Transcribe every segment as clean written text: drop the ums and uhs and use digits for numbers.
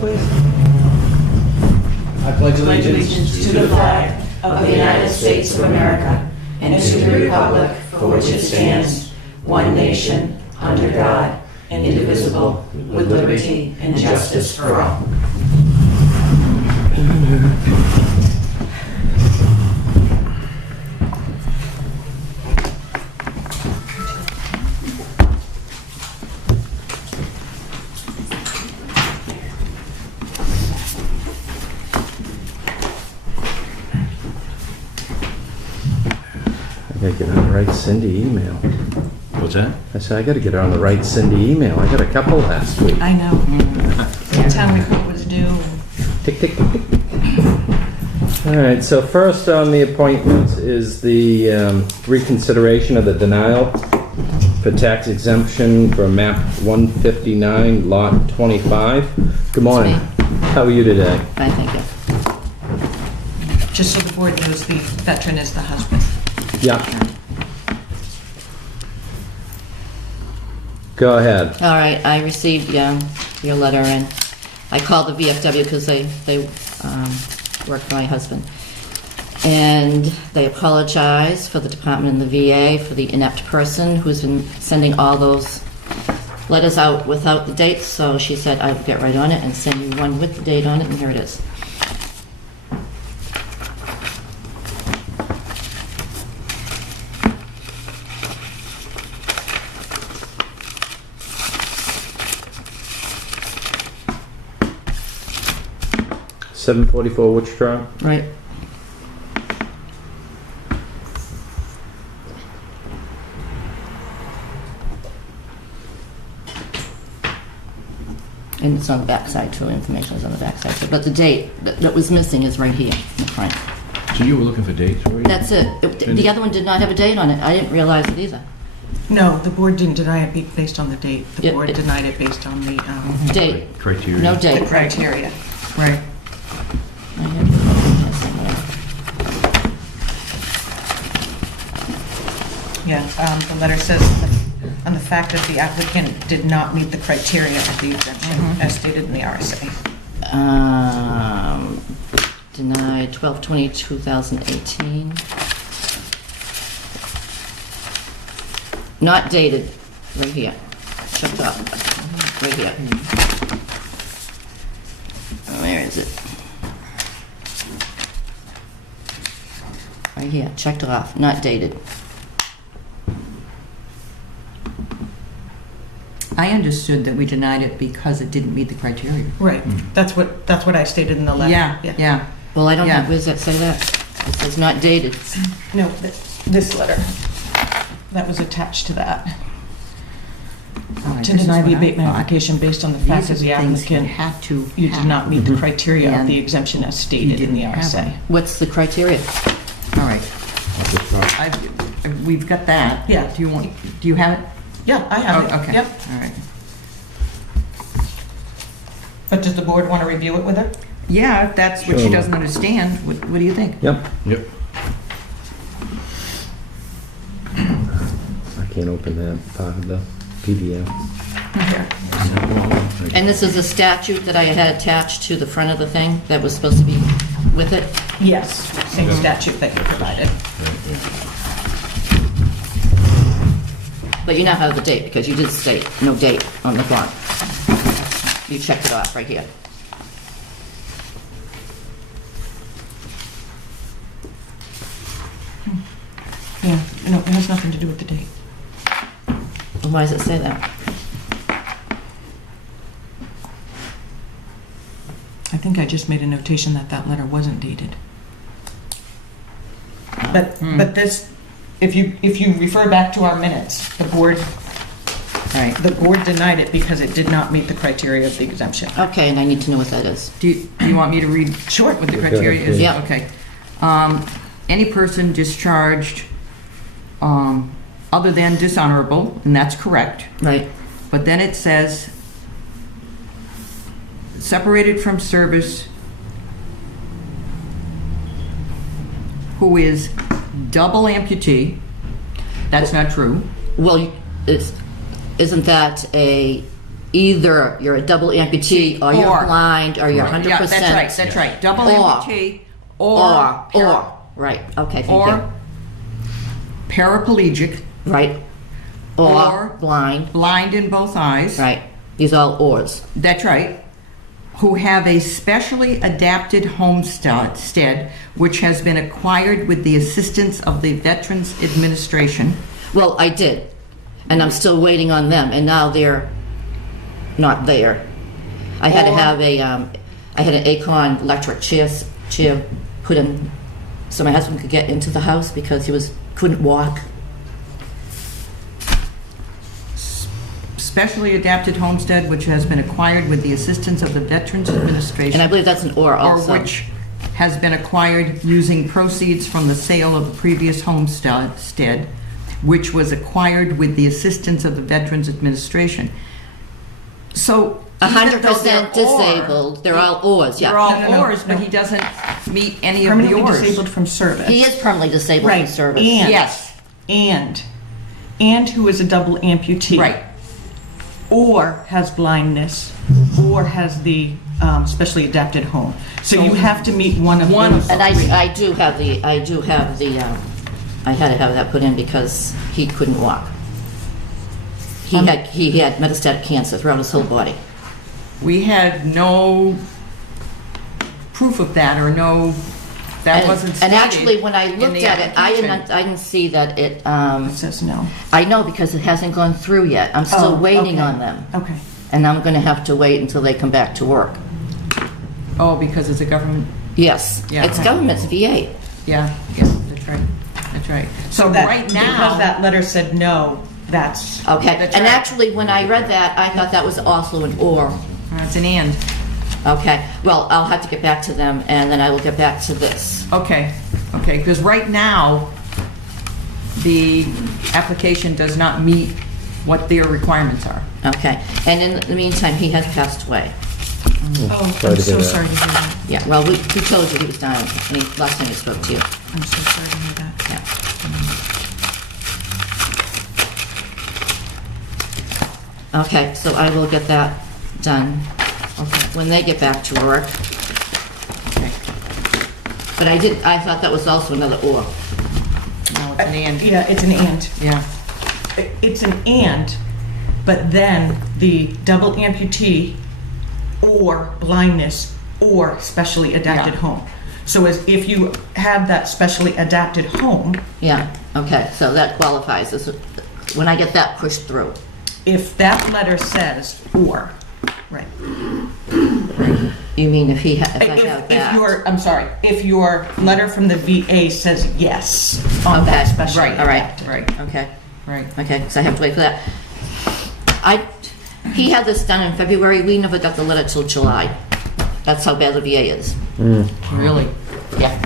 please. I pledge allegiance to the flag of the United States of America and to the republic for which it stands, one nation, under God, indivisible, with liberty and justice for all. I gotta get on the right Cindy email. What's that? I said, I gotta get on the right Cindy email. I got a couple last week. I know. Town report was due. Tick, tick, tick, tick. All right, so first on the appointments is the reconsideration of the denial for tax exemption for map 159, lot 25. Good morning. How are you today? Fine, thank you. Just so the board knows, the veteran is the husband. Yeah. Go ahead. All right, I received your letter, and I called the VFW because they work for my husband. And they apologize for the department and the VA for the inept person who's been sending all those letters out without the dates. So she said I would get right on it and send you one with the date on it, and here it is. $744 which trial? Right. And it's on the back side too, information is on the back side too. But the date that was missing is right here in the front. So you were looking for dates, were you? That's it. The other one did not have a date on it. I didn't realize it either. No, the board didn't deny it based on the date. The Yeah, board denied it based on the Date. Criteria. No the date. criteria. Right. I have it somewhere. Yeah, the letter says on the fact that the applicant did not meet the criteria of the exemption as stated in the RSA. Denied 12/20/2018. Not dated. Right here. Checked off. Right here. Where is it? Right here. Checked off. Not dated. I understood that we denied it because it didn't meet the criteria. Right. That's what I stated in the letter. Yeah. Well, I don't Yeah. have, where does that say that? It says not dated. No, this letter. That was attached to that. All right, To this is deny the what I abatement thought. application based on the fact These are that the things you applicant, had to you did have. not meet the criteria of And the exemption as you stated in the didn't have RSA. them. What's the criteria? All right. We've got that. Yeah. Do you have it? Yeah, I have it. Oh, okay. Yep. All right. But does the board want to review it with her? Yeah, if that's what she Sure. doesn't understand, what do you think? Yep. Yep. I can't open that part of the PDF. Here. And this is a statute that I had attached to the front of the thing that was supposed to be with it? Yes, same statute that you provided. But you now have the date, because you did state no date on the front. You checked it off right here. Yeah, no, it has nothing to do with the date. Well, why does it say that? I think I just made a notation that that letter wasn't dated. But this, if you refer back to our minutes, the board Right. denied it because it did not meet the criteria of the exemption. Okay, and I need to know what that is. Do you want me to read Sure. what the criteria is? Yeah. Okay. Any person discharged other than dishonorable, and that's correct. Right. But then it says, separated from service, who is double amputee. That's not true. Well, isn't that a either you're a double amputee or you're Or. blind or you're 100%. Yeah, that's right. Double Or. amputee or Right, okay, thank you. or paraplegic, Right. or blind. blind in both eyes. Right. These are all ors. That's right. Who have a specially adapted homestead which has been acquired with the assistance of the Veterans Administration. Well, I did, and I'm still waiting on them, and now they're not there. I had to Or- have I had an Acorn electric chair put in so my husband could get into the house because he couldn't walk. Specially adapted homestead which has been acquired with the assistance of the Veterans Administration. And I believe that's an or also. Or which has been acquired using proceeds from the sale of the previous homestead, which was acquired with the assistance of the Veterans Administration. So, even though they're 100% disabled. They're all ors, yeah. They're all No. ors, but he doesn't meet any of the Permanently ors. disabled from service. He is permanently disabled Right, from service. and- Yes, and who is a double amputee. right. Or has blindness, or has the specially adapted home. So you have to meet one of those. And I do have the I had to have that put in because he couldn't walk. He had metastatic cancer throughout his whole body. We had no proof of that, or no, that wasn't stated. And actually, when I in looked the at it, I application. didn't see that it. It says no. I know because it hasn't gone through yet. I'm still Oh, waiting okay. on them, Okay. and I'm going to have to wait until they come back to work. Oh, because it's a government, Yes, Yeah. it's government's VA. yeah, that's right. So that, right because now, that letter said no, that's, Okay, That's and right. actually, when I read that, I thought that was also an or. it's an and. Okay, well, I'll have to get back to them, and then I will get back to this. Okay, because right now, the application does not meet what their requirements are. Okay, and in the meantime, he has passed away. oh, Sorry I'm to so hear that. sorry to hear that. Yeah, well, we told you he was dying last time we spoke to you. I'm so sorry to hear that. Yeah. Okay, so I will get that done when they get back to work. But I thought that was also another or. No, it's an and. Yeah, it's an and. Yeah. It's an and, but then the double amputee or blindness or specially adapted Yeah. home. So as if you have that specially adapted home, Yeah, okay, so that qualifies as, when I get that pushed through. if that letter says or, right. You mean if I have If that? your, I'm sorry, if your letter from the VA says yes on that Okay, specially right, all right. adapted. Right, Okay, right. okay, so I have to wait for that. He had this done in February, we never got the letter till July. That's how bad the VA is. Really? Yeah.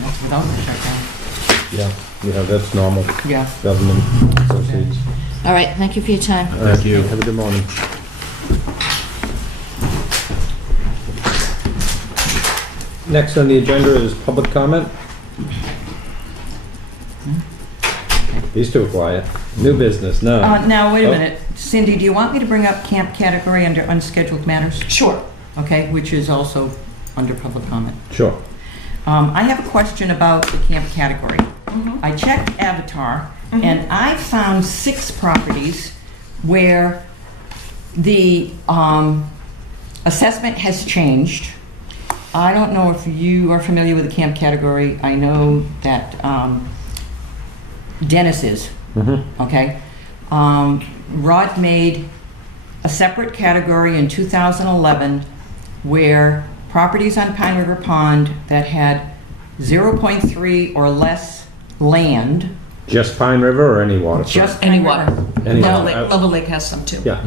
That's without the shutdown. Yeah, that's normal. Yeah. Government proceeds. All right, thank you for your time. All right, Thank you. Have a good morning. Next on the agenda is public comment. These two are quiet. New business, no. Now, wait a Oh. minute. Cindy, do you want me to bring up camp category under unscheduled matters? Sure. Okay, which is also under public comment. Sure. I have a question about the camp category. I checked Avatar, and I found 6 properties where the assessment has changed. I don't know if you are familiar with the camp category. I know that Dennis is, okay? Rod made a separate category in 2011 where properties on Pine River Pond that had 0.3 or less land, Just Pine River or any waterfront? just Any Pine water. River. Any Level water. Lake, Level Lake has some too. Yeah.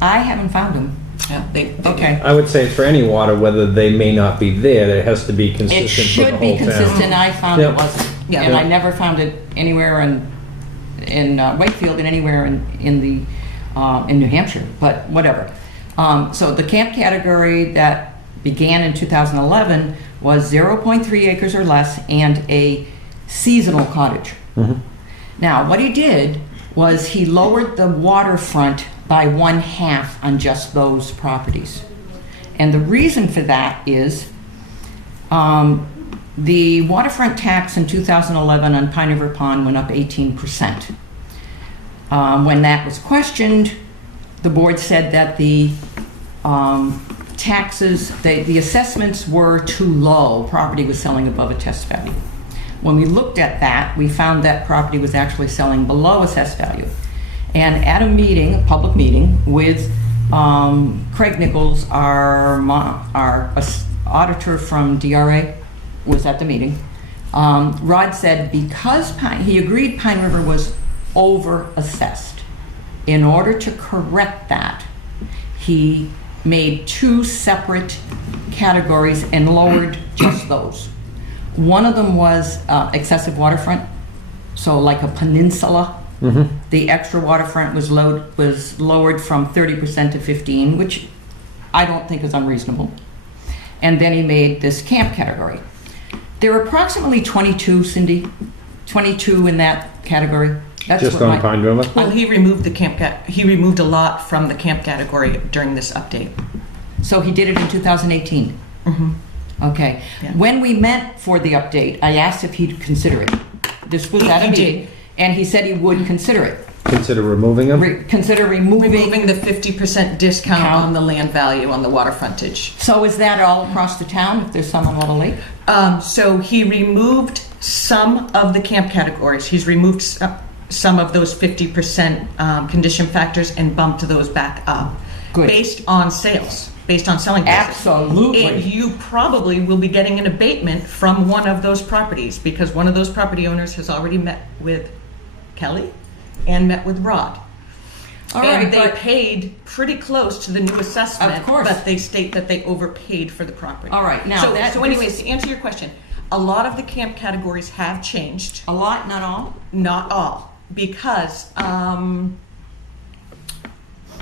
I haven't found them. Yeah, they Okay. I would say for any water, whether they may not be there, it has to be It consistent for the should be whole town. consistent. I found it Yep. wasn't. Yeah. And I Yep. never found it anywhere in Wakefield and anywhere in New Hampshire, but whatever. So the camp category that began in 2011 was 0.3 acres or less and a seasonal cottage. Now, what he did was he lowered the waterfront by 1/2 on just those properties. And the reason for that is the waterfront tax in 2011 on Pine River Pond went up 18%. When that was questioned, the board said that the taxes, the assessments were too low. Property was selling above a test value. When we looked at that, we found that property was actually selling below assessed value. And at a meeting, a public meeting, with Craig Nichols, our auditor from DRA, was at the meeting. Rod said because he agreed Pine River was over-assessed. In order to correct that, he made 2 separate categories and lowered just those. One of them was excessive waterfront, so like a peninsula. The extra waterfront was lowered from 30% to 15%, which I don't think is unreasonable. And then he made this camp category. There are approximately 22, Cindy, 22 in that category. That's Just what on Pine River? Well, he removed he removed a lot from the camp category during this update. So he did it in 2018? Okay. Yeah. When we met for the update, I asked if he'd consider it. This was at a He did. meeting, and he said he would consider it. Consider removing them? Consider removing. The 50% discount Count. on the land value on the water frontage. So is that all across the town, if there's some on Level Lake? So he removed some of the camp categories. He's removed some of those 50% condition factors and bumped those back up. Good. Based on sales, based on selling prices. Absolutely. And you probably will be getting an abatement from one of those properties because one of those property owners has already met with Kelly and met with Rod. All And right, they but- paid pretty close to the new assessment, Of course. but they state that they overpaid for the property. All right, now So, that- so anyways, to answer your question, a lot of the camp categories have changed, A lot, not all? not all, because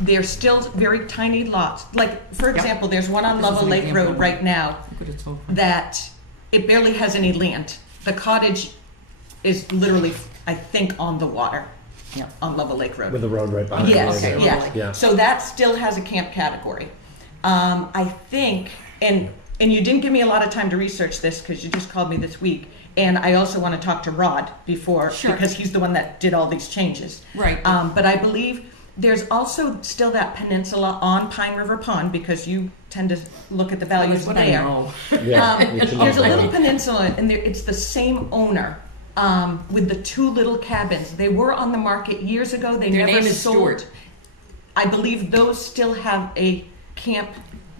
they're still very tiny lots. Like, for example, there's one on This is Level an Lake example. Road right now Look at its whole- that it barely has any land. The cottage is literally, I think, on the water Yeah. on Level Lake Road. With the road right behind it. Yes, Okay, yeah. Level Lake. Yeah. So that still has a camp category. I think, and you didn't give me a lot of time to research this because you just called me this week. And I also want to talk to Rod before, Sure. because he's the one that did all these changes. Right. But I believe there's also still that peninsula on Pine River Pond because you tend to look at the values That's what I there. know. Yeah, you should There's a know. little peninsula, and it's the same owner with the 2 little cabins. They were on the market years ago. They Their never name is sold. Stewart. I believe those still have a camp.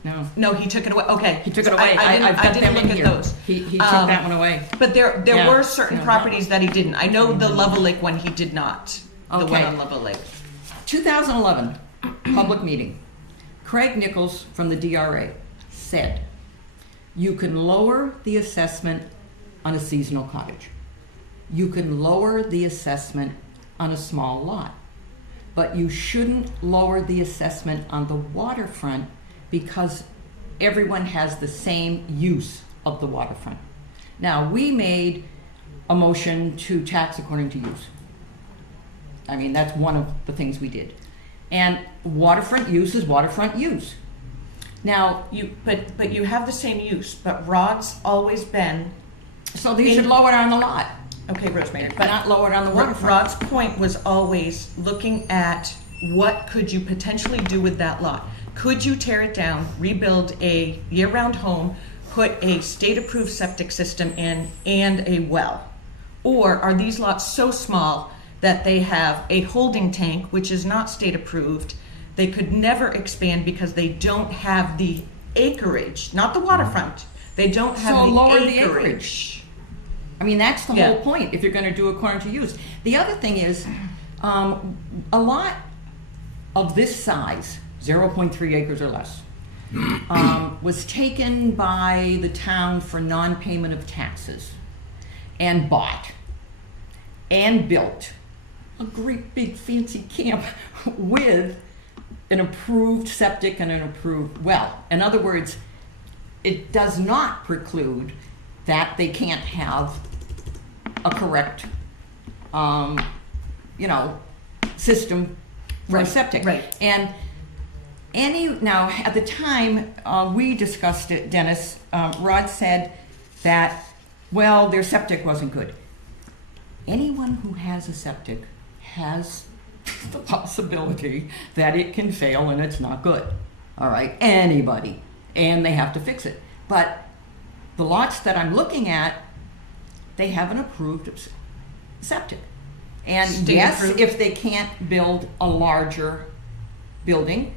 No. No, he took it away. Okay, He took it So away. I I've got didn't them look in at here. those. He took that one away. But there Yeah. were certain Yeah. properties that he didn't. I know the Level Lake one he did not. The one Okay. on Level Lake. 2011, public meeting. Craig Nichols from the DRA said, you can lower the assessment on a seasonal cottage. You can lower the assessment on a small lot. But you shouldn't lower the assessment on the waterfront because everyone has the same use of the waterfront. Now, we made a motion to tax according to use. I mean, that's one of the things we did. And waterfront use is waterfront use. Now, But you have the same use. But Rod's always been so these should lower it on the lot, okay, Rosemary. but But not lower it on the waterfront. Rod's point was always looking at what could you potentially do with that lot. Could you tear it down, rebuild a year-round home, put a state-approved septic system in and a well? Or are these lots so small that they have a holding tank, which is not state-approved? They could never expand because they don't have the acreage, not the waterfront. They don't have So the lower the acreage. acreage. I mean, that's the Yeah. whole point, if you're gonna do according to use. The other thing is, a lot of this size, 0.3 acres or less, was taken by the town for non-payment of taxes and bought and built a great big fancy camp with an approved septic and an approved well. In other words, it does not preclude that they can't have a correct, system for Right, septic. right. And now, at the time we discussed it, Dennis, Rod said that, well, their septic wasn't good. Anyone who has a septic has the possibility that it can fail and it's not good. All right, anybody. And they have to fix it. But the lots that I'm looking at, they have an approved septic. And State yes, approved? if they can't build a larger building,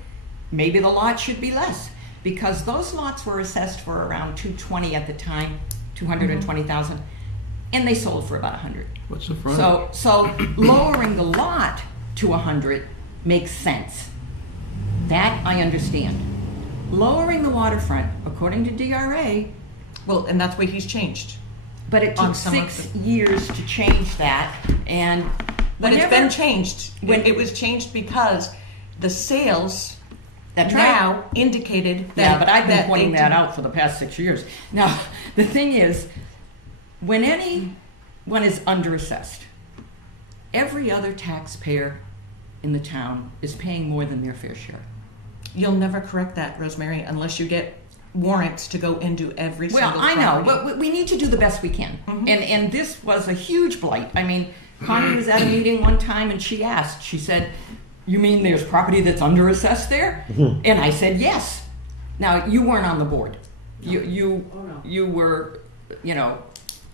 maybe the lot should be less. Because those lots were assessed for around 220 at the time, 220,000, and they sold for about 100. What's the front? So lowering the lot to 100 makes sense. That I understand. Lowering the waterfront, according to DRA, Well, and that's what he's changed. but it On took some of 6 years to change that, and But it's whenever- been changed. when- It was changed because the sales That's right. now indicated that. Yeah, but I've been that pointing they that didn't- out for the past 6 years. Now, the thing is, when anyone is underassessed, every other taxpayer in the town is paying more than their fair share. You'll never correct that, Rosemary, unless you get warrants to go into every Well, single I know, property. but we need to do the best we can. Mhm. And this was a huge blight. I mean, Connie was at a meeting one time and she asked, she said, "You mean there's property that's underassessed there?" And I said, "Yes." Now, you weren't on the board. You were,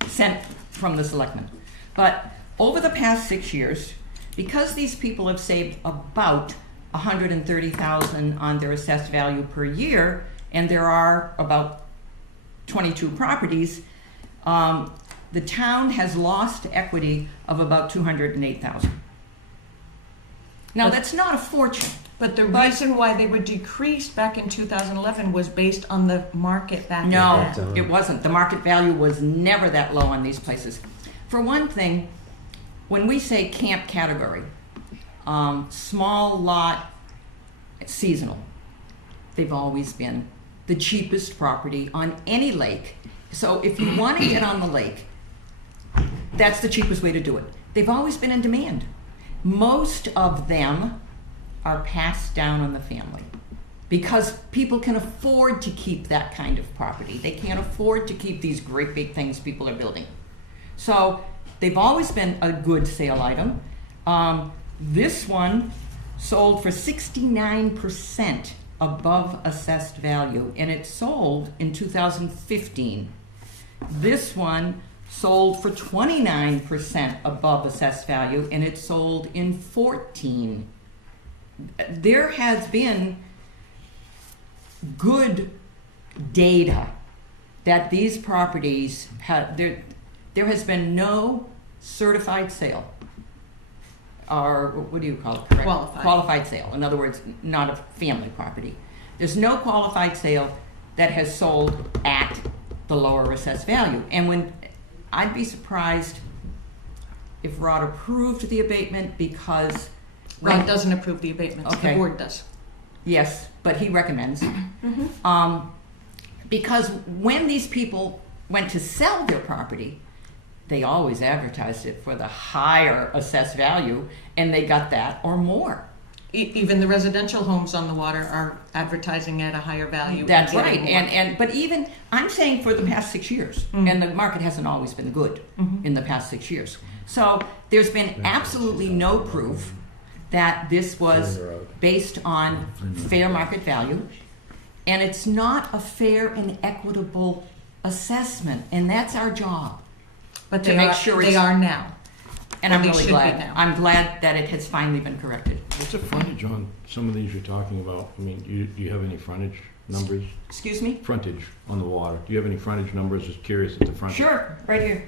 sent from the selectmen. But over the past 6 years, because these people have saved about $130,000 on their assessed value per year, and there are about 22 properties, the town has lost equity of about $208,000. Now, that's not a fortune. But the reason why they were decreased back in 2011 was based on the market back No, then. it wasn't. The market value was never that low on these places. For one thing, when we say camp category, small lot, seasonal, they've always been the cheapest property on any lake. So if you want to get on the lake, that's the cheapest way to do it. They've always been in demand. Most of them are passed down on the family because people can afford to keep that kind of property. They can't afford to keep these great big things people are building. So they've always been a good sale item. This one sold for 69% above assessed value, and it sold in 2015. This one sold for 29% above assessed value, and it sold in 14. There has been good data that these properties have. There has been no certified sale, or what do you call it? Correct? Qualified sale. In other words, not a family property. There's no qualified sale that has sold at the lower assessed value. And when I'd be surprised if Rod approved the abatement because Rod doesn't approve the abatements, the Okay. board does. yes, but he recommends. Because when these people went to sell their property, they always advertised it for the higher assessed value, and they got that or more. Even the residential homes on the water are advertising at a higher value. That's and right. getting more. But even I'm saying for the past 6 years, and the market hasn't always been good in the past 6 years. So there's been absolutely no proof that this was based on fair market value, and it's not a fair and equitable assessment, and that's our job. But to they make are, sure they it's- are now. And Or I'm they really should be glad. now. I'm glad that it has finally been corrected. What's the frontage on some of these you're talking about? I mean, do you have any frontage numbers? Excuse me? Frontage on the water. Do you have any frontage numbers? Just curious at the frontage. Sure, right here.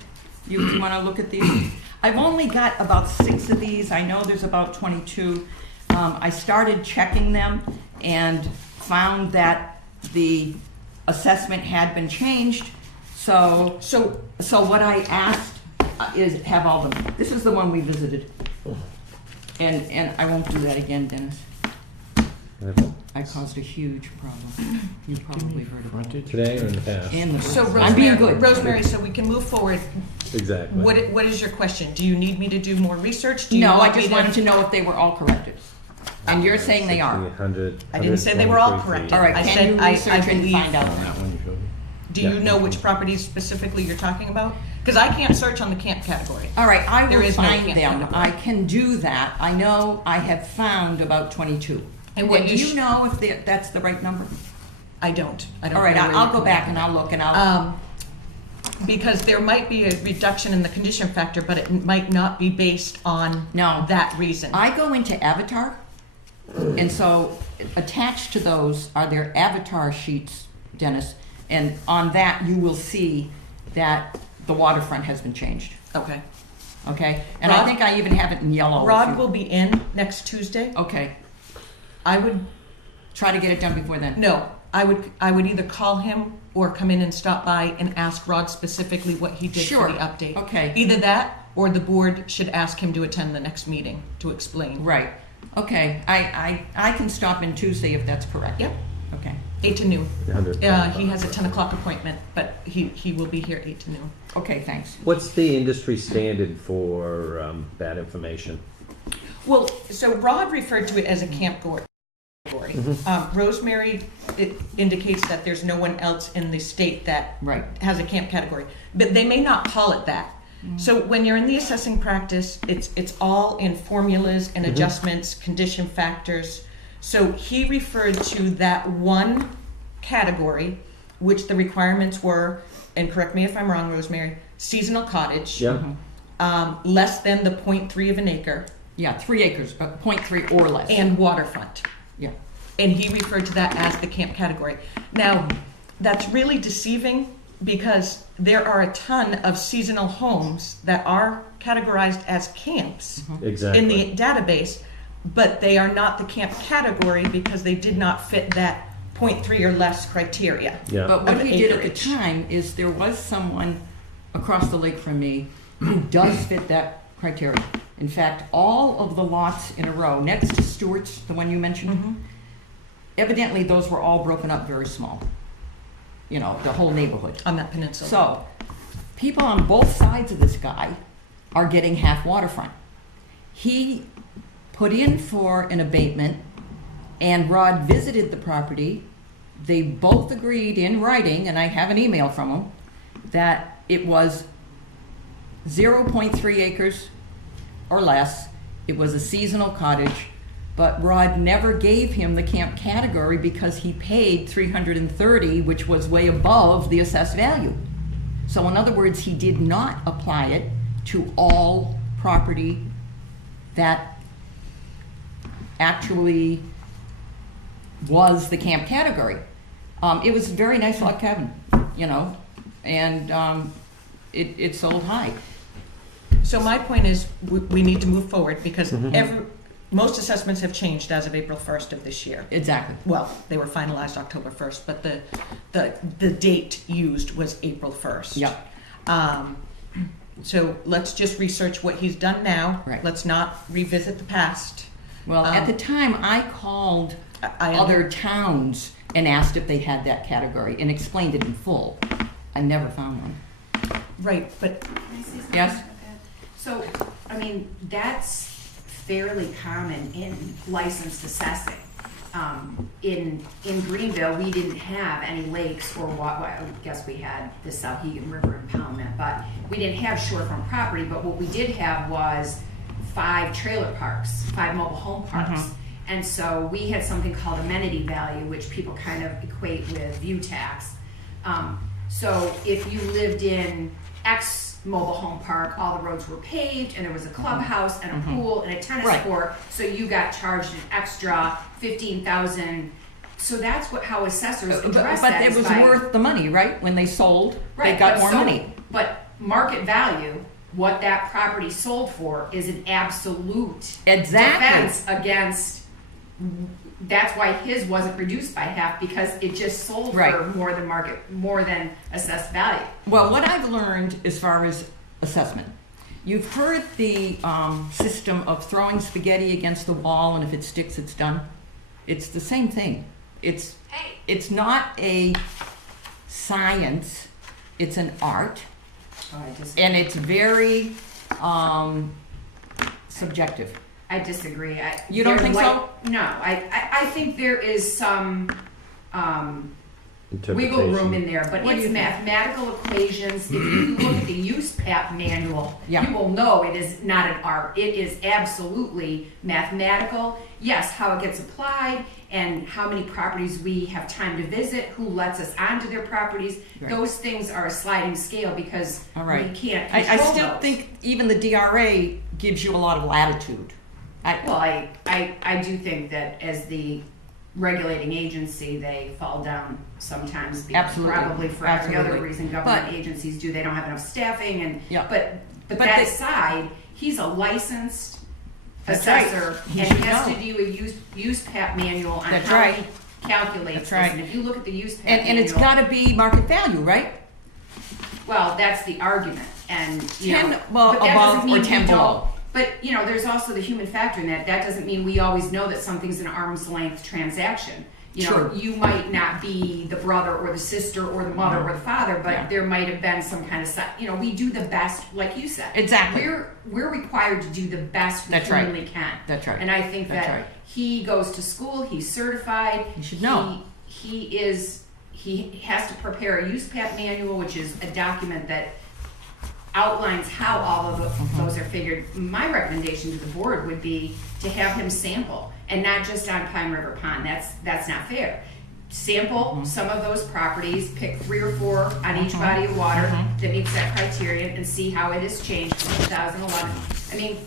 You want to look at these? I've only got about 6 of these. I know there's about 22. I started checking them and found that the assessment had been changed. So what I asked is have all them. This is the one we visited. And I won't do that again, Dennis. I caused a huge problem. You probably heard about it. Frontage? Today or in the past? In the So I'm being Rosemary, good. Rosemary, so we can move forward. Exactly. What is your question? Do you need me to do more research? Do you No, I want me just wanted to know if they were all corrected. And you're saying they are. 100, I didn't say they were all 123 correct. feet. All right, I can said you I research and believe- find out? On that one you showed me. Do you Yeah. know which properties specifically you're talking about? Because I can't search on the camp category. All right, I There will is no find camp them. category. I can do that. I know I have found about 22. And what do you you know if that's the right number? I don't. All right, know where I'll you're go coming back from. and I'll look and I'll, Because there might be a reduction in the condition factor, but it might not be based on No. that reason. I go into Avatar, and so attached to those are their Avatar sheets, Dennis, and on that you will see that the waterfront has been changed, Okay. okay? And I Rod- think I even have it in yellow. if Rod you- will be in next Tuesday. Okay, I would, try to get it done before then. no, I would either call him or come in and stop by and ask Rod specifically what he did Sure. for the update. Okay. Either that, or the board should ask him to attend the next meeting to explain. Right, okay. I can stop in Tuesday if that's correct. Yep. Okay, 8 to noon. 125. He has a 10 o'clock appointment, but he will be here 8 to noon. okay, thanks. What's the industry standard for bad information? Well, so Rod referred to it as a camp category. Rosemary, it indicates that there's no one else in the state that Right. has a camp category, but they may not call it that. So when you're in the assessing practice, it's all in formulas and adjustments, condition factors. So he referred to that one category, which the requirements were, and correct me if I'm wrong, Rosemary, seasonal cottage, Yeah? less than the 0.3 of an acre, Yeah, 3 acres, 0.3 or less. and waterfront. Yeah. And he referred to that as the camp category. Now, that's really deceiving because there are a ton of seasonal homes that are categorized as camps Exactly. in the database, but they are not the camp category because they did not fit that 0.3 or less criteria. Yeah. But what Of he did at the acreage. time is there was someone across the lake from me who does fit that criteria. In fact, all of the lots in a row, next to Stewart's, the one you mentioned, evidently those were all broken up very small. You know, the whole neighborhood. On that peninsula. So, people on both sides of this guy are getting half waterfront. He put in for an abatement, and Rod visited the property. They both agreed in writing, and I have an email from him, that it was 0.3 acres or less. It was a seasonal cottage, but Rod never gave him the camp category because he paid $330, which was way above the assessed value. So in other words, he did not apply it to all property that actually was the camp category. It was a very nice log cabin, you know, and it sold high. So my point is, we need to move forward because most assessments have changed as of April 1st of this year. Exactly. Well, they were finalized October 1st, but the date used was April 1st. Yeah. So let's just research what he's done now. Right. Let's not revisit the past. Well, at the time, I called I other towns and asked if they had that category and explained it in full. I never found one. Right, but Can I say something Yes? about that? So, I mean, that's fairly common in licensed assessing. In Greenville, we didn't have any lakes or what, I guess we had the Souhegan River impoundment, but we didn't have shorefront property, but what we did have was 5 trailer parks, 5 mobile home parks. And so we had something called amenity value, which people kind of equate with view tax. So if you lived in X mobile home park, all the roads were paved, and there was a clubhouse and a pool and a tennis Right. court, so you got charged an extra $15,000. So that's how assessors address But that. it is was by- worth the money, right? When they sold, they Right, got but more so- money. But market value, what that property sold for, is an absolute Exactly. defense against. That's why his wasn't reduced by half, because it just sold Right. for more than assessed value. Well, what I've learned as far as assessment, you've heard the system of throwing spaghetti against the wall, and if it sticks, it's done. It's the same thing. It's not a science, it's an art, And it's very subjective. I disagree. You don't think so? No, I think there is some wiggle room in there, but What do it's you think? mathematical equations. If you look at the use PAP manual, Yeah. you will know it is not an art. It is absolutely mathematical. Yes, how it gets applied and how many properties we have time to visit, who lets us onto their properties. Right. Those things are a sliding scale because All right. we can't I control still those. think even the DRA gives you a lot of latitude. Well, I do think that as the regulating agency, they fall down sometimes. Because Absolutely. Probably for every other Absolutely. reason government But- agencies do. They don't have enough staffing and, Yeah. but But that they- aside, he's a licensed That's right. assessor He and should has know. to do a use PAP manual on That's how right. he calculates That's this. right. And if you look at the use PAP And it's manual, got to be market value, right? well, that's the argument, and you 10 know, well, but that above doesn't mean or 10 we below. don't. But you know, there's also the human factor in that. That doesn't mean we always know that something's an arm's length transaction. You know, Sure. you might not be the brother or the sister or the mother or the father, but Yeah. there might have been some kind of, you know, we do the best, like you said. Exactly. We're required to do the best we That's right. humanly can. That's right. And I think That's that right. he goes to school. He's certified. He should know. He has to prepare a use PAP manual, which is a document that outlines how all of those are figured. My recommendation to the board would be to have him sample, and not just on Pine River Pond. That's not fair. Sample some of those properties, pick 3 or 4 on each body of water that meets that criterion, and see how it has changed from 2011. I mean,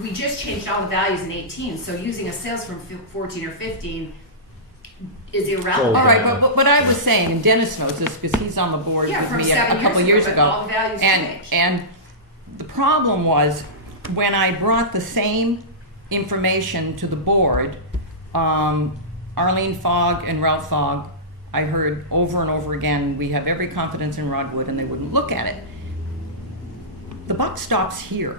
we just changed all the values in 18, so using a sales from 14 or 15 is irrelevant. All right, but what I was saying, and Dennis knows this because he's on the board Yeah, with from me 7 a couple years years ago, ago. but all the values changed. And the problem was when I brought the same information to the board, Arlene Fogg and Ralph Fogg, I heard over and over again, we have every confidence in Rodwood, and they wouldn't look at it. The buck stops here.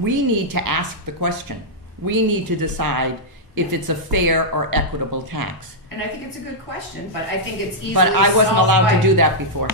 We need to ask the question. We need to decide if it's a fair or equitable tax. And I think it's a good question, but I think it's easily But I wasn't solved allowed by- to do that before.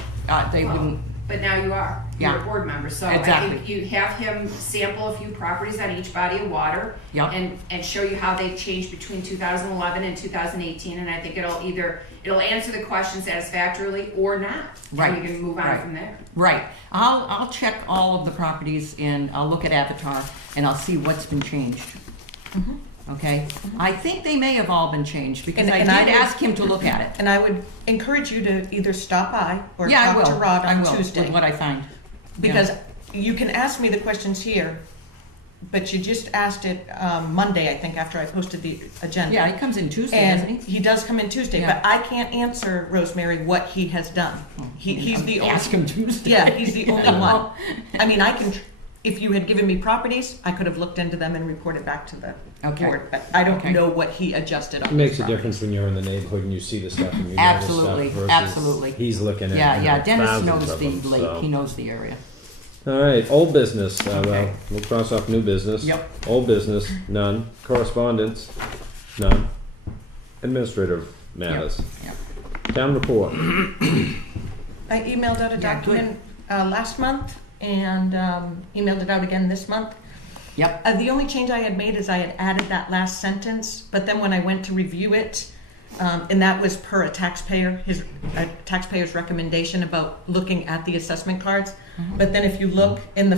They Well, wouldn't. But now you are. You're Yeah. a board member, so I Exactly. think you have him sample a few properties on each body of water Yep. and show you how they've changed between 2011 and 2018, and I think it'll answer the question satisfactorily or not. Right. And we can move on Right. from there. Right. I'll check all of the properties and I'll look at Avatar and I'll see what's been changed. Okay? I think they may have all been changed because And- I and did I would- ask him to look at it. And I would encourage you to either stop by or Yeah, I talk will. to Rod I on will, Tuesday. with what I find. Because Yeah. you can ask me the questions here, but you just asked it Monday, I think, after I posted the agenda. Yeah, he comes in Tuesday, And doesn't he? he does come in Tuesday, Yeah. but I can't answer, Rosemary, what he has done. He's the only. Ask him Tuesday. Yeah, he's the only Yeah. one. I mean, if you had given me properties, I could have looked into them and reported back to the Okay. board, but I don't Okay. know what he adjusted on. It makes his a property. difference when you're in the neighborhood and you see the stuff and you know Absolutely, the stuff versus absolutely. he's looking at Yeah, Dennis thousands knows of the them, lake. so. He knows the area. All right, old business. Okay. Well, we'll cross off new business. Yep. Old business, none. Correspondence, none. Administrative matters. Yep. Town report. I emailed out a Yeah, good. document last month and emailed it out again this month. Yep. The only change I had made is I had added that last sentence, but then when I went to review it, and that was per a taxpayer's recommendation about looking at the assessment cards. But then if you look in the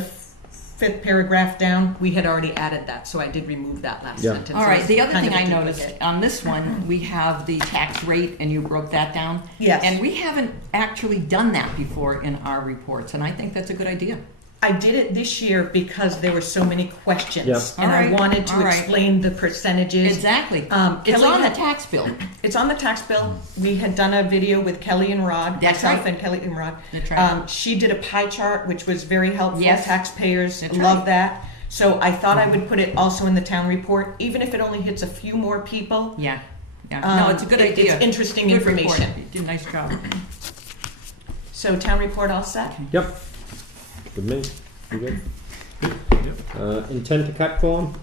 5th paragraph down, we had already added that, so I did remove that last Yeah. sentence. All right, the other Kind thing of a I noticed duplicate. on this one, we have the tax rate, and you broke that down. Yes. And we haven't actually done that before in our reports, and I think that's a good idea. I did it this year because there were so many questions. Yep. And All I right, wanted to all right. explain the percentages. Exactly. It's Kelly on the had- tax bill. It's on the tax bill. We had done a video with Kelly and Rod, That's myself right. and Kelly and Rod. That's right. She did a pie chart, which was very helpful. Yes. Taxpayers That's love right. that. So I thought I would put it also in the town report, even if it only hits a few more people. Yeah. Yeah. No, it's a good idea. It's interesting Good report. information. You did a nice job. So town report all set? Yep. Good me. You good? Intent to cut form.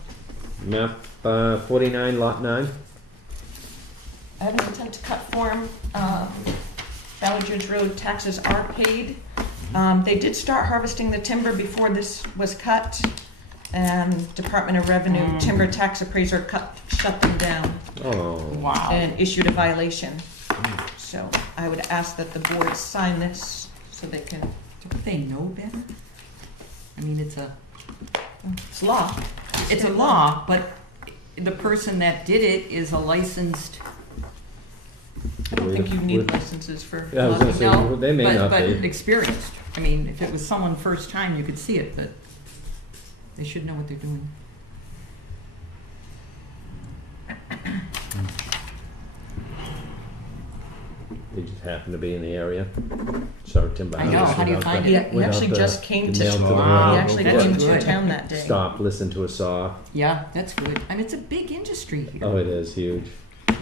Map 49, lot 9. I have an intent to cut form. Ballard Ridge Road taxes are paid. They did start harvesting the timber before this was cut, and Department of Revenue timber tax appraiser shut them down Oh, Wow. and issued a violation. So I would ask that the board sign this so they can, Don't they know better? I mean, it's law. a law, but the person that did it is a licensed. I don't think you need licenses for Yeah, I was gonna logging. say, they may not but be. experienced. I mean, if it was someone first time, you could see it, but they should know what they're doing. They just happen to be in the area. Sorry, timber. I know, how do you without find the- it? He actually without the- just came the to, nail he the Wow. ground. actually That's came to good. town that day. Stop, listen to a saw. Yeah, that's good. I mean, it's a big industry here. Oh, it is huge. Yeah,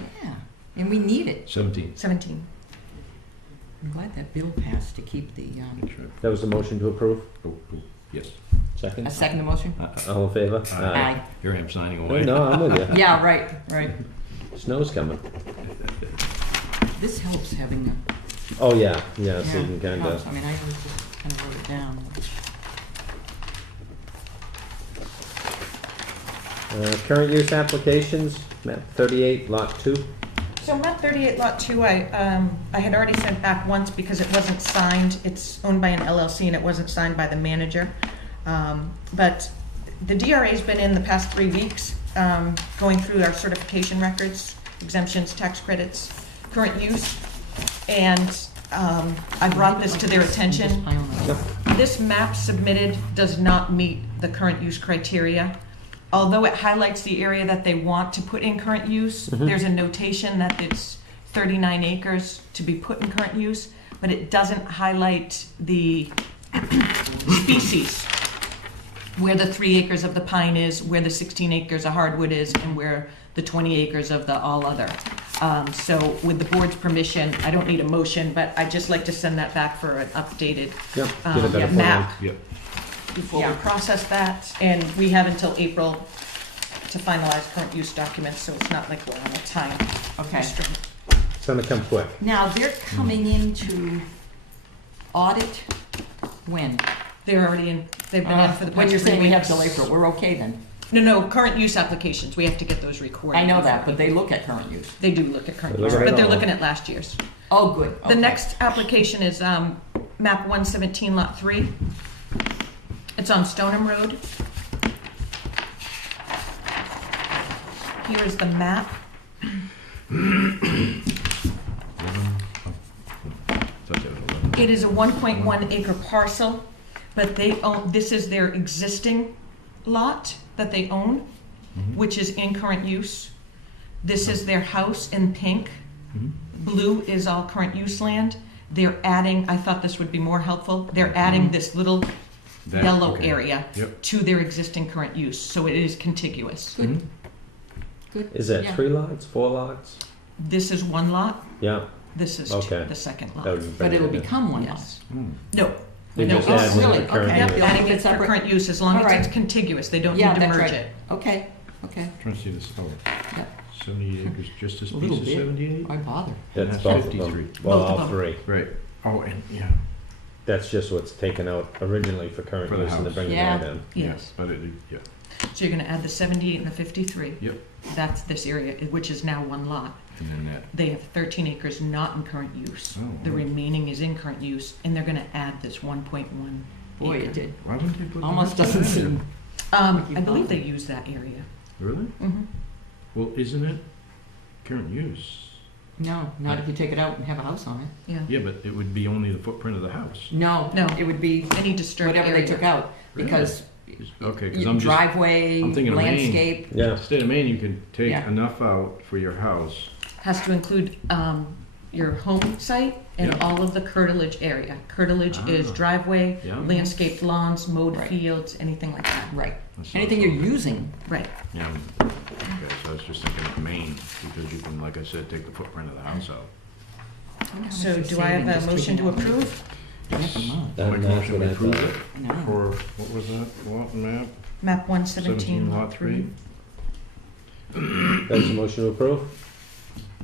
and we need it. 17. 17. I'm glad that bill passed to keep the, That's right. That was the motion to approve? Oh, yes. Second? a second motion? All in favor? Aye. Here I am signing Oh, away. no, I'm with you. Yeah, right, right. Snow's coming. This helps having a. Oh, yeah, so you can it kind helps. of, I mean, I always just kind of wrote it down. current use applications, map 38, lot 2. So map 38 lot 2, I had already sent back once because it wasn't signed. It's owned by an LLC and it wasn't signed by the manager. But the DRA's been in the past 3 weeks, going through our certification records, exemptions, tax credits, current use. And I brought this to their attention. This map submitted does not meet the current use criteria. Although it highlights the area that they want to put in current use, there's a notation that it's 39 acres to be put in current use, but it doesn't highlight the species, where the 3 acres of the pine is, where the 16 acres of hardwood is, and where the 20 acres of the all other. So with the board's permission, I don't need a motion, but I'd just like to send that back for an updated Yep, get a better map Yep. before we Yeah. process that. And we have until April to finalize current use documents, so it's not like we're on a time Okay. restraint. It's gonna come quick. Now, they're coming in to audit when? They're already in, they've been in for the past 3 weeks. When you're saying we have till April, we're okay then? No, current use applications, we have to get those recorded. I know that, but they look at current use. They do look at current They use, look at but it they're all. looking at last year's. Oh, good. The next application is map 117, lot 3. It's on Stoneham Road. Here is the map. It is a 1.1 acre parcel, but they own, this is their existing lot that they own, which is in current use. This is their house in pink. Blue is all current use land. They're adding, I thought this would be more helpful, they're adding this little That- yellow okay. area Yep. to their existing current use, so it is contiguous. Good. Good. Is that Yeah. 3 lots, 4 lots? This is one lot, Yeah, this is Okay. the second that lot. would But it'll be. become one lot. Yes. Hmm. No, They no, just Oh, add one really? to the current Okay. yep, use. Yeah. adding It's it for separate. current use, as long All as it's right. contiguous, they don't Yeah, need to that's merge right. it. Okay, okay. Trying to see this, oh, Yeah. 78 acres, just this A piece little of bit. 78? Why bother? That's That's both of 53. them. Well, Both of all them. 3. Right. Oh, and, yeah. That's just what's taken out originally for current For the use and they're house. bringing Yeah. that in. Yes. But it, yeah. So you're gonna add the 78 and the 53. Yep. That's this area, which is now one lot. And then that. They have 13 acres not in current use. Oh, The wow. remaining is in current use, and they're gonna add this 1.1 Boy, acre. it did. Why wouldn't they put the Almost house doesn't in there? seem. I believe they use that area. Really? Mm-hmm. Well, isn't it current use? No, not if you take it out and have a house on it. Yeah. Yeah, but it would be only the footprint of the house. No, No. it would be Any disturbed whatever area. they took out, Really? because Okay, because I'm just, driveway, I'm thinking of Maine. landscape. Yeah, state of Maine, you can take Yeah. enough out for your house. Has to include your home site and Yeah. all of the curtilage area. Curtilage is Ah. driveway, Yeah. landscaped lawns, mowed Right. fields, anything like that. Right. That's Anything also- you're using. Right. Yeah. Okay, so I was just thinking of Maine, because you can, like I said, take the footprint of the house out. So do I have a motion to approve? Never mind. That- Make a that's motion what to I approve thought. it No. for, what was that, lot and map? Map 117, 17 lot 3. that's a motion to approve?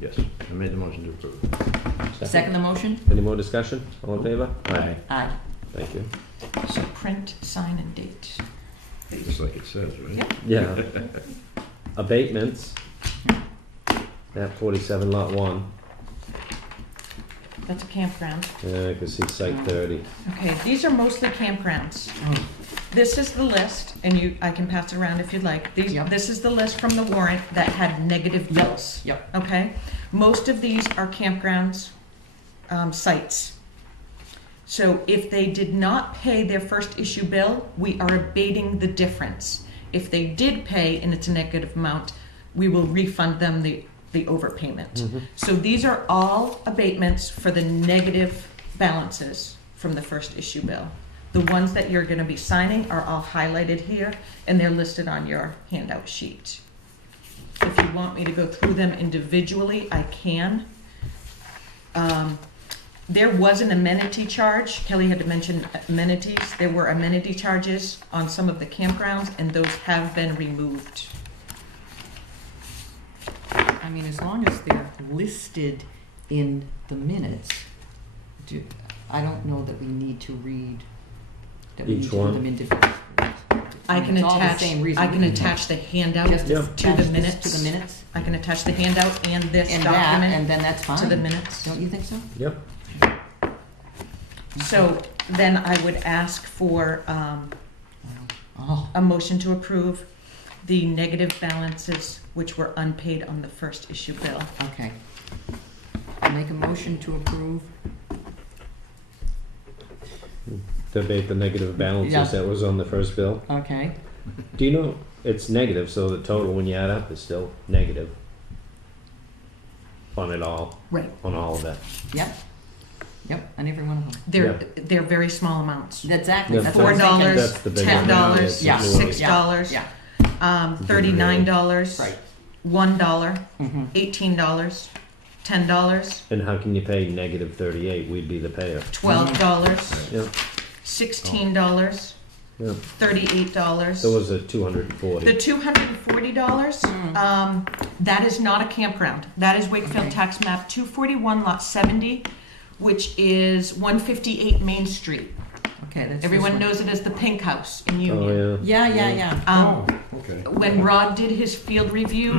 Yes, I made the motion to approve. Second the motion? Any more discussion? All in favor? Aye. Aye. Thank you. So print, sign, and date. Just like it says, right? Yeah. Abatements. Map 47, lot 1. That's a campground. Yeah, I can see site 30. Okay, these are mostly campgrounds. This is the list, and I can pass it around if you'd like. Yep. This is the list from the warrant that had negative bills. Yep. Okay? Most of these are campgrounds, sites. So if they did not pay their first issue bill, we are abating the difference. If they did pay and it's a negative amount, we will refund them the overpayment. So these are all abatements for the negative balances from the first issue bill. The ones that you're gonna be signing are all highlighted here, and they're listed on your handout sheet. If you want me to go through them individually, I can. There was an amenity charge. Kelly had to mention amenities. There were amenity charges on some of the campgrounds, and those have been removed. I mean, as long as they're listed in the minutes, I don't know that we need to read, that we Each need to one? do them individually. I can It's all the attach, same reason. I can attach the handout Just Yeah. to attach the this minutes. to the minutes, I can attach the handout and this and that, document and then that's fine. to the minutes. Don't you think so? Yep. So then I would ask for Oh, a motion to approve the negative balances which were unpaid on the first issue bill. okay. I'll make a motion to approve. To abate the negative balances Yeah. that was on the first bill. Okay. Do you know, it's negative, so the total when you add up is still negative. On it all, Right. on all of it. Yep. Yep, on every one of them. They're very small amounts. Exactly. Yeah. That's what I'm $4, That's the big $10, Yeah. $6, Yeah. $39, Right. $1, Mhm. $18, $10, And how can you pay negative 38? We'd be the payer. $12, Yep, $16, yep. $38. So it was a 240. The $240, that is not a campground. That is Wakefield Okay. Tax Map 241, Lot 70, which is 158 Main Street. Okay, that's. Everyone this one. knows it as the Pink House in Oh, Union. yeah. Yeah. Oh, okay. When Rod did his field review,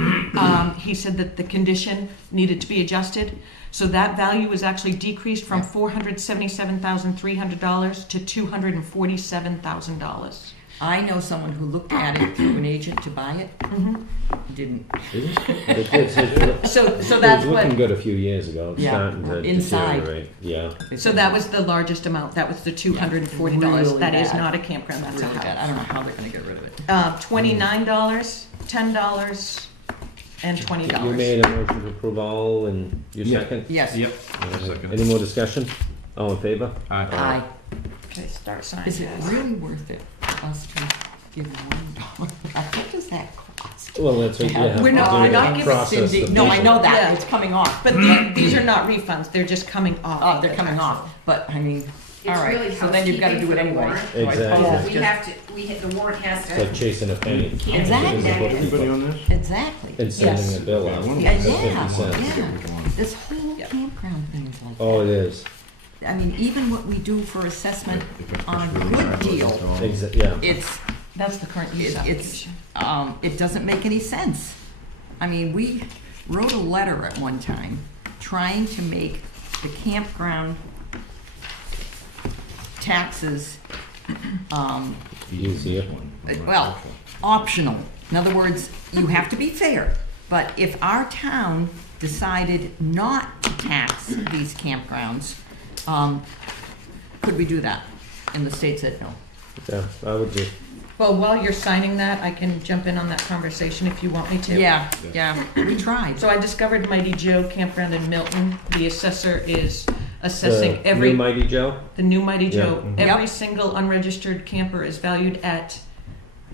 he said that the condition needed to be adjusted. So that value was actually decreased from Yeah. $477,300 to $247,000. I know someone who looked at it through an agent to buy it. Didn't. So It was that's looking what, good a few years ago. It's Yeah. starting to Inside. deteriorate. Yeah. so that was the largest amount. That was the $240. Really That is bad. not a campground, that's a Really bad. I house. don't know how they're gonna get rid of it. $29, $10, and You $20. made a motion to approve all and you Yeah. second? Yes. Yep. All right. Second. Any more discussion? All in favor? Aye. Okay, start signing. Is it really worth it for us to give $1? How much does that cost? Well, that's what you Yeah. have We're not- to do we're to not giving process Cindy, the no, I people. know that, Yeah. it's coming off. But these are not refunds, they're just coming off. Oh, of they're the coming tax off, bill. but I mean, all It's right, really so then you've gotta do it housekeeping for the anyway. warrant. So I suppose Exactly. it's We just- have to, the warrant has It's to. like chasing a penny. Can't Exactly. do that. Everybody on this? Exactly. And sending Yes. a bill out. Yeah, Yeah, for yeah, 50 cents. yeah. This whole Yep. campground thing's like Oh, it that. is. I mean, even what we do for assessment If it's on a really good bad, deal, it's all- Yeah. it's, That's the current use it's, application. it doesn't make any sense. I mean, we wrote a letter at one time trying to make the campground taxes, Easier. well, optional. In other words, you have to be fair. But if our town decided not to tax these campgrounds, could we do that? And the state said no. Yeah, I would just, Well, while you're signing that, I can jump in on that conversation if you want me to. Yeah, we tried. So I discovered Mighty Joe Campground in Milton. The assessor is assessing the every, new Mighty Joe? the new Mighty Yeah. Joe. Mhm. Every Yep. single unregistered camper is valued at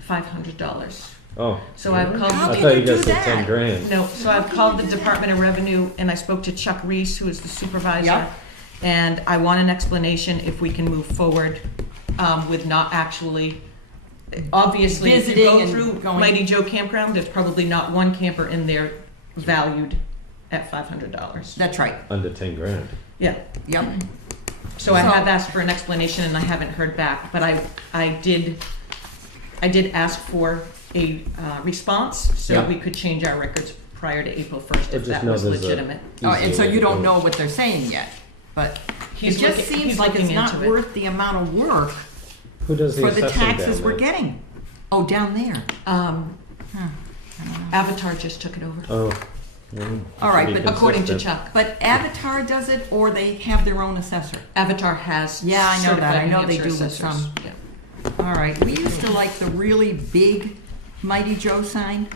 $500. Oh, So I've I How called, did thought you you do guys said that? 10 grand. no, so I've called the Department of Revenue and I spoke to Chuck Reese, who is the supervisor. Yep. And I want an explanation if we can move forward with not actually, obviously, if you Visiting go and through going- Mighty Joe Campground, there's probably not one camper in there valued at $500. That's right. Under 10 grand. Yeah, Yep. So I have asked for an explanation and I haven't heard back, but I did ask for a response so Yeah. we could change our records prior to April 1st if just that know was there's a- legitimate. Oh, and so you don't know what they're saying yet, but He's it just looking- seems he's like it's looking not into it. worth the amount of work Who does the for the assessing taxes down we're there? getting. Oh, down there. Avatar just took it over, Oh. well, All right, should be but according to consistent. Chuck. But Avatar does it, or they have their own assessor? Avatar has Yeah, I know that. certified I know New they Hampshire do with assessors. some. Yeah. All right, we used to like the really big Mighty Joe sign.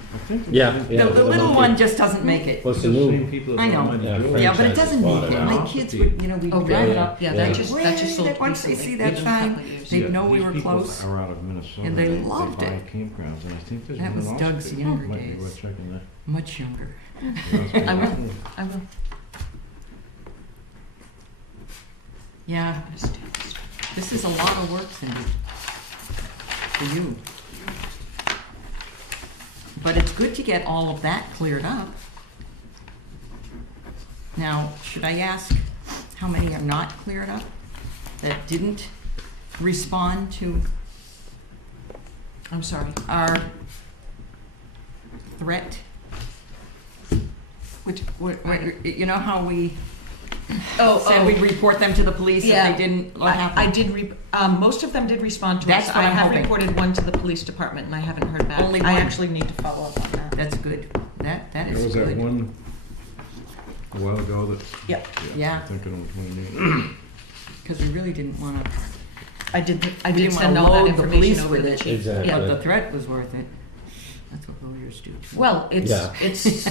Yeah, yeah. The little monkey. one just doesn't make it. What's the new? I know. Yeah, Yeah, but it franchises doesn't bought make it it. out. My kids would, we'd Oh, drive it really? up. Yeah, Yeah. that just sold Once they recently, see that within a sign, couple of years. they'd know we were close. Are out of Minnesota. And they loved buy it. campgrounds, and I think there's That one was in Doug's Austin. younger Might be days. worth checking that. Much younger. I will, I will. Yeah, this is a lot of work, Cindy, for you. But it's good to get all of that cleared up. Now, should I ask how many are not cleared up? That didn't respond to I'm sorry. our threat? Which, You know how we oh, said we'd report them to the police if they didn't, what I happened? did, most of them did respond to That's us. what I I'm have hoping. reported one to the police department and I haven't heard back. Only I one. actually need to follow up on that. That's good. That There is was that good. one a while ago that. Yep. Yeah. I'm thinking of between Because we really didn't want to, I did We didn't send wanna all that load the information police over with to the it. chief. Exactly. Yeah. but the threat was worth it. That's what lawyers do too. Well, Yeah. it's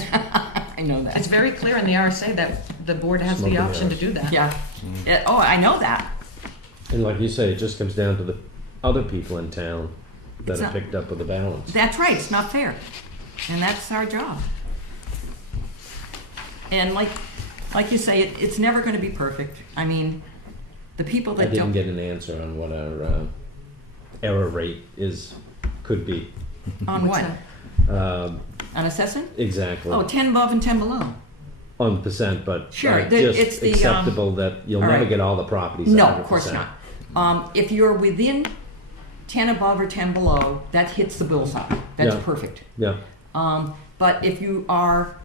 I know that. it's very clear in the RSA that the board has the Smoking option to mirrors. do that. Yeah. Oh, I know that. And like you say, it just comes down to the other people in town that It's are not- picked up with the balance. That's right. It's not fair. And that's our job. And like you say, it's never going to be perfect. I mean, the people I that didn't don't. get an answer on what our error rate could be. On What's what? Um, On assessment? exactly. Oh, 10 above and 10 below. On percent, but Sure, just it's the, acceptable that you'll all never right. get all the properties. No, 100%. of course not. If you're within 10 above or 10 below, that hits the bullseye. That's Yeah. perfect. Yeah, But if you are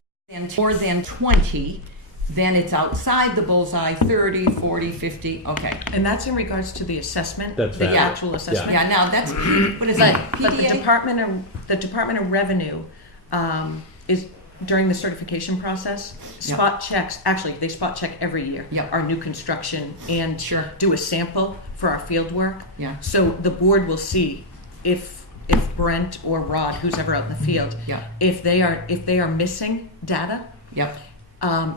more than 20, then it's outside the bullseye, 30, 40, 50, okay. And that's in regards to the assessment, That's the right. actual assessment. Yeah, now that's, what is that, But the PDA? Department of Revenue is, during the certification process, Yeah. spot checks, actually, they spot check every year. Yeah. Our new construction and Sure. do a sample for our field work. Yeah. So the board will see if Brent or Rod, who's ever out in the field, Yeah. if they are missing data, Yep,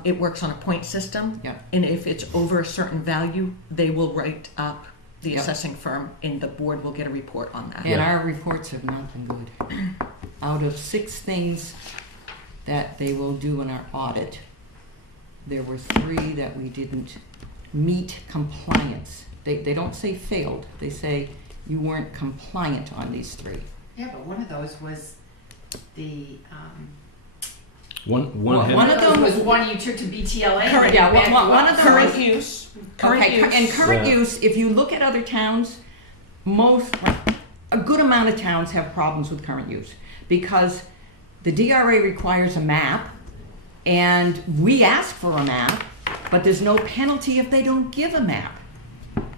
it works on a point system. Yeah. And if it's over a certain value, they will write up the Yeah. assessing firm and the board will get a report on that. and our reports have not been good. Out of 6 things that they will do in our audit, there were 3 that we didn't meet compliance. They don't say failed, they say you weren't compliant on these 3. Yeah, but one of those was the, One Well, had. one of them was one you took to BTLA. Current- yeah, one of them Current was- use, And current Yeah. use, if you look at other towns, a good amount of towns have problems with current use because the DRA requires a map and we ask for a map, but there's no penalty if they don't give a map.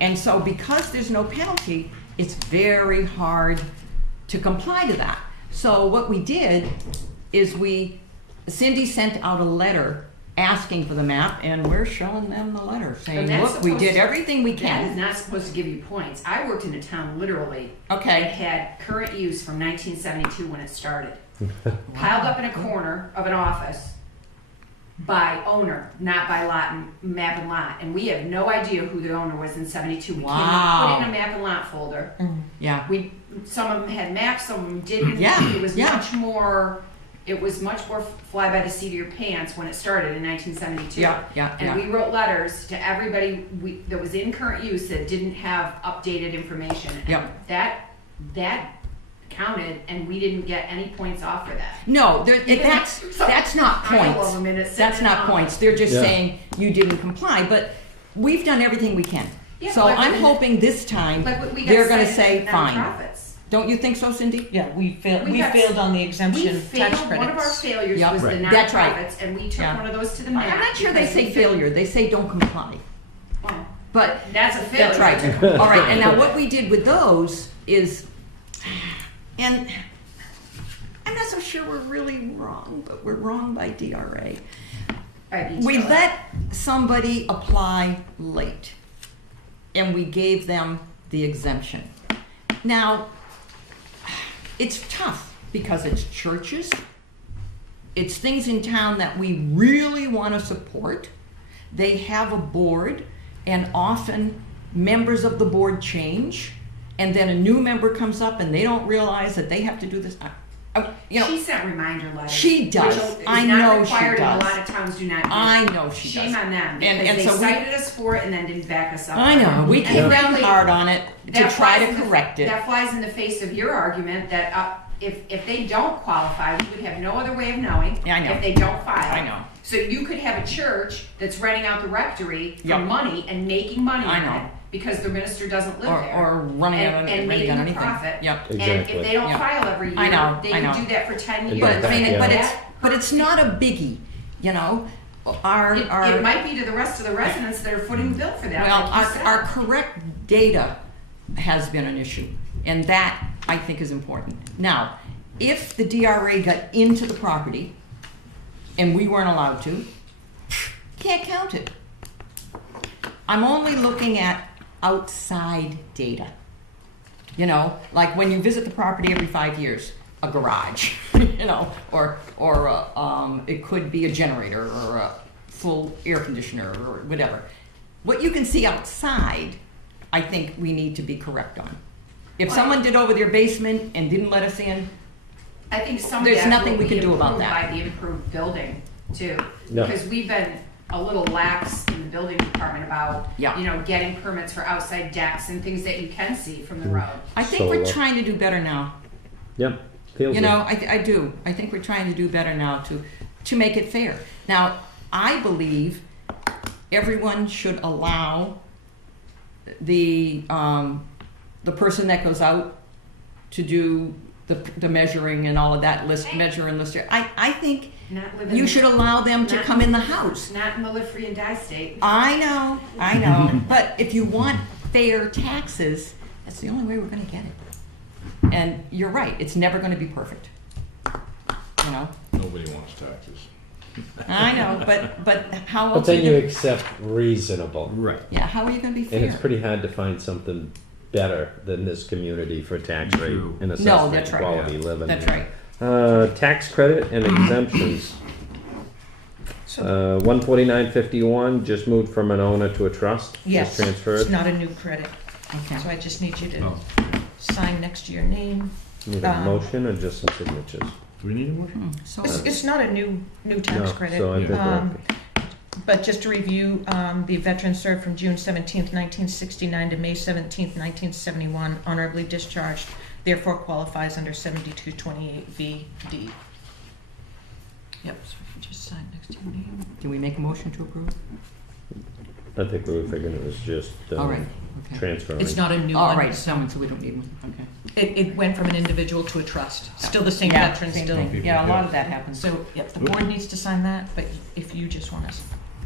And so because there's no penalty, it's very hard to comply to that. So what we did is Cindy sent out a letter asking for the map, and we're showing them the letter saying, And that's look, we supposed did to- everything we That is can. not supposed to give you points. I worked in a town literally that Okay, had current use from 1972 when it started. Piled up in a corner of an office by owner, not by lot and map and lot. And we have no idea who the owner was in 72. We came up, put it in a map and lot folder. yeah. Some of them had maps, some of them didn't. Yeah, It was yeah. much more fly by the seat of your pants when it started in 1972. Yeah, yeah, And yeah. we wrote letters to everybody that was in current use that didn't have updated information. And Yep. that counted, and we didn't get any points off for that. No, Even that's not pile of points. them in it That's sitting not on. points. They're just Yeah. saying you didn't comply, but we've done everything we can. Yeah, So like I'm we- hoping this time, Like what we got they're gonna cited say, in fine. nonprofits. Don't you think so, Cindy? Yeah, we failed, We we got- failed on the We exemption tax failed, one of our credits. failures Yep. was the Right. That's right. nonprofits, and we took Yeah. one of those to the mat. I'm not sure they because say we failed. failure, they say don't comply. Well, But that's a failure. that's right. All right, and now what we did with those is, and I'm not so sure we're really wrong, but we're wrong by DRA. We let somebody apply late, and we gave them the exemption. Now, it's tough because it's churches, it's things in town that we really want to support. They have a board, and often members of the board change, and then a new member comes up and they don't realize that they have to do this. You know, She sent reminder letters. She does. Which is I not know she required, and does. a lot of towns do not do. I know she Shame does. on them, And- because and they so we- cited us for it and then didn't back us up. I know, we And came down frankly, hard on it to that try flies to in the- correct it. That flies in the face of your argument that if they don't qualify, we would have no other way of knowing. Yeah, I know. If they don't file. I know. So you could have a church that's renting out the rectory for Yep. money and making money I on know. it because the minister doesn't live Or- there. or running and, out on- and renting making on a anything. profit. Yep. And Exactly. if they don't Yeah. file every year, I know, they I can know. do that for 10 And years. But I mean, Yeah. but it's not a biggie, you know. Our It might be to the rest of the residents that are footing the bill for that. well, like you said. our correct data has been an issue, and that I think is important. Now, if the DRA got into the property and we weren't allowed to, can't count it. I'm only looking at outside data. You know, like when you visit the property every 5 years, a garage, you know, or it could be a generator or a full air conditioner or whatever. What you can see outside, I think we need to be correct on. If someone did over their basement and didn't let us in, I think some of There's that nothing will we can be do about improved that. by the improved building too. No. Because we've been a little lax in the building department about, Yeah. you know, getting permits for outside decks and things that you can see from the road. I think we're Solar. trying to do better now. Yep, feels You it. know, I do. I think we're trying to do better now to make it fair. Now, I believe everyone should allow the person that goes out to do the measuring and all of that, measure and list. I think Not living. you should allow them to Not- come in the house. Not in the live free and die state. I know. But if you want fair taxes, that's the only way we're going to get it. And you're right, it's never going to be perfect. You know? Nobody wants taxes. I know, but how But else are then you you gonna, accept reasonable. Right. yeah, how are you going to be And it's fair? pretty hard to find something better than this community for tax rate True. and No, assessment that's right. quality living. That's right. Tax credit and exemptions. 149.51 just moved from an owner to a trust. Yes, Just transferred. it's not a new credit, Okay. so I just need you to Oh, sign next to your name. Need a um, motion or just some signatures? do we need a motion? So, It's not a new tax No, credit. so I think we're Um, okay. But just to review, the veteran served from June 17th, 1969 to May 17th, 1971, honorably discharged, therefore qualifies under 7228VD. Yep, so if you just sign next to your name. do we make a motion to approve? I think we were figuring it was just All right. Okay. transferring. It's not a new All one. right, someone, so we don't need one. Okay. It went from an individual to a trust. Still the same Yeah, veteran, same still. thing. people, Yeah, a yeah. lot of that happens. So, yep, the board needs to sign that, but if you just want to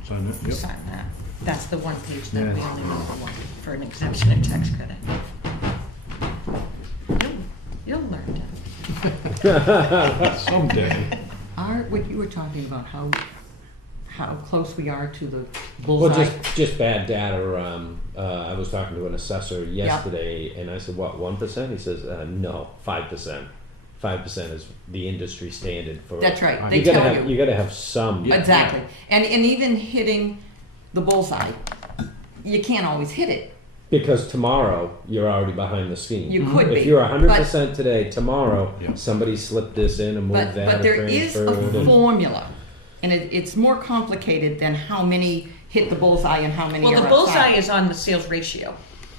Sign it, yep. sign that, that's the one page that we Yeah. only know for one, for an exemption and tax credit. You'll learn, Tim. Someday. What you were talking about, how close we are to the Well, bullseye. just bad data. I was talking to an assessor yesterday, and I said, "What, 1%?" He says, "No, 5%. 5% is the industry standard for." That's right. You They You gotta tell have, you. you gotta have some. Yeah. Exactly. And even hitting the bullseye, you can't always hit it. Because tomorrow you're already behind the scheme. You could be. If you're 100% today, tomorrow Yeah. somebody slipped this in and moved But that there and is a transferred. and- formula, and it's more complicated than how many hit the bullseye and how many Well, are the bullseye outside. is on the sales ratio.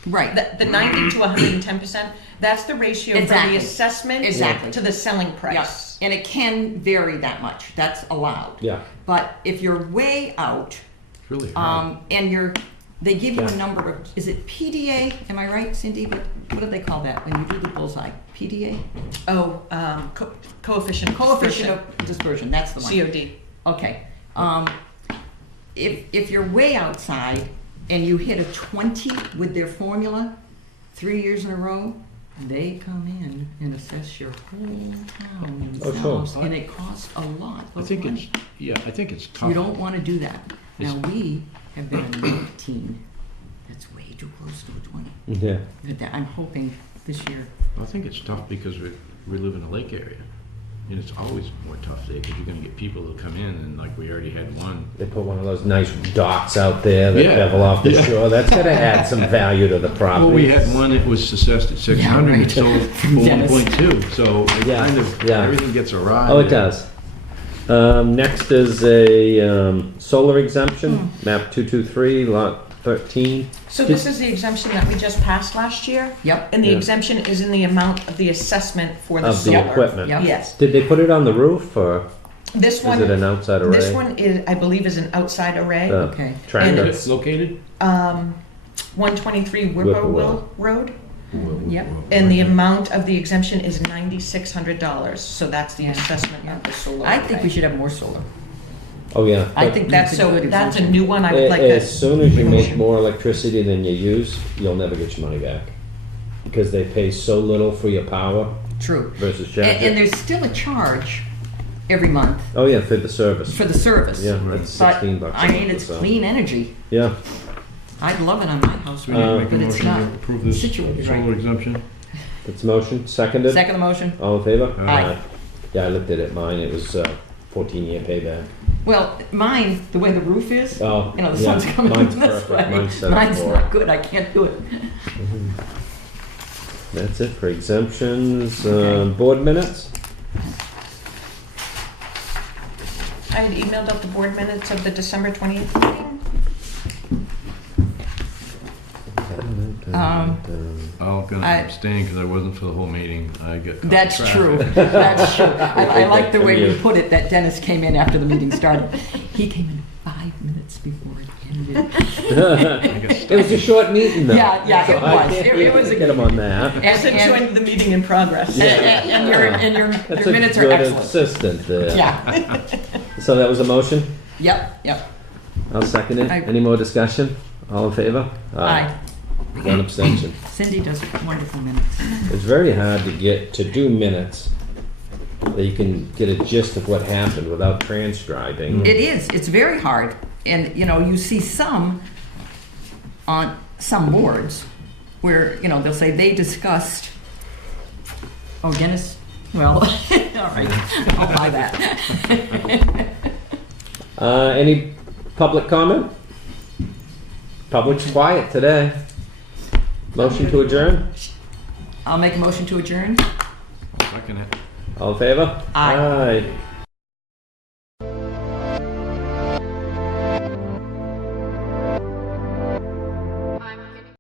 Right. The 90 to 110%, that's the ratio from Exactly. the assessment Exactly. to the selling Yeah. price. And it can vary that much. That's allowed. Yeah. But if you're way out, It's really hard. and they give you a number of, is it PDA? Am I right, Cindy? What do they call that when you do the bullseye? PDA? Oh, coefficient. Coefficient of dispersion, that's the one. COD. Okay. If you're way outside and you hit a 20 with their formula 3 years in a row, they come in and assess your whole town themselves, and it costs a lot I of think money. I think it's tough. You don't want to do that. Now, It's- we have been a 19. That's way too close to a 20. Yeah. But I'm hoping this year. I think it's tough because we live in a lake area. And it's always more tough there because you're gonna get people who come in and like we already had one. They put one of those nice docks out there that Yeah. bevel off the Yeah. shore. That's gonna add some value to the property. Well, we had one that was assessed at 600 and right. sold for Dennis. 1.2, so it Yeah, kind of, yeah. everything gets a ride. Oh, it does. Next is a solar exemption, map 223, lot 13. So this is the exemption that we just passed last year? Yep. And the Yeah. exemption is in the amount of the assessment for the Of the solar? equipment. Yep. Yes. Did they put it on the roof, or This is one, it an outside array? this one is, I believe, is an outside array. Okay. Tractor. Is it located? 123 Whippoorwill Whippoorwill Road. Yep. And the amount of the exemption is $9,600. So that's the Yeah. assessment of the solar I think we array. should have more solar. Oh, yeah. I But think that's a So good that's a exemption. new one I would like to. as soon as you make more electricity than you use, you'll never get your money back. Because they pay so little for your power True. versus And charge. there's still a charge every month Oh, yeah, for the service. for the service. Yeah, that's But, 16 bucks. I a mean, month or it's so. clean energy. Yeah. I'd love it on my house. So we need to make a But it's motion to not approve this situated right. solar exemption? That's motion. Seconded? Second the motion? All in favor? Aye. Yeah, I looked at it. Mine, it was 14-year payback. Well, mine, the way the roof is, Oh, you know, the yeah, sun's coming mine's from this perfect. way. Mine's set Mine's for not it. good. I can't do it. That's it for exemptions. Okay. Board minutes? I had emailed out the board minutes of the December 20th meeting. I'm gonna I- abstain because I wasn't for the whole meeting. I got caught in That's traffic. true. That's true. I like the way Yeah. you put it, that Dennis came in after the meeting started. He came in 5 minutes before it ended. I got stuck. It was a short meeting, though. Yeah, So it I was. can't It was a- get them on that. I said join the meeting in progress. And your That's minutes a are good excellent. assistant there. Yeah. So that was a motion? Yep. I'll second it. Aye. Any more discussion? All in favor? Aye. One abstention. Cindy does wonderful minutes. It's very hard to do minutes that you can get a gist of what happened without transcribing. It is. It's very hard. And, you know, you see some on some boards where, you know, they'll say they discussed, oh, Dennis, well, all right, I'll buy that. Any public comment? Public's quiet today. Motion to adjourn? I'll make a motion to adjourn. Second it. All in favor? Aye. Aye.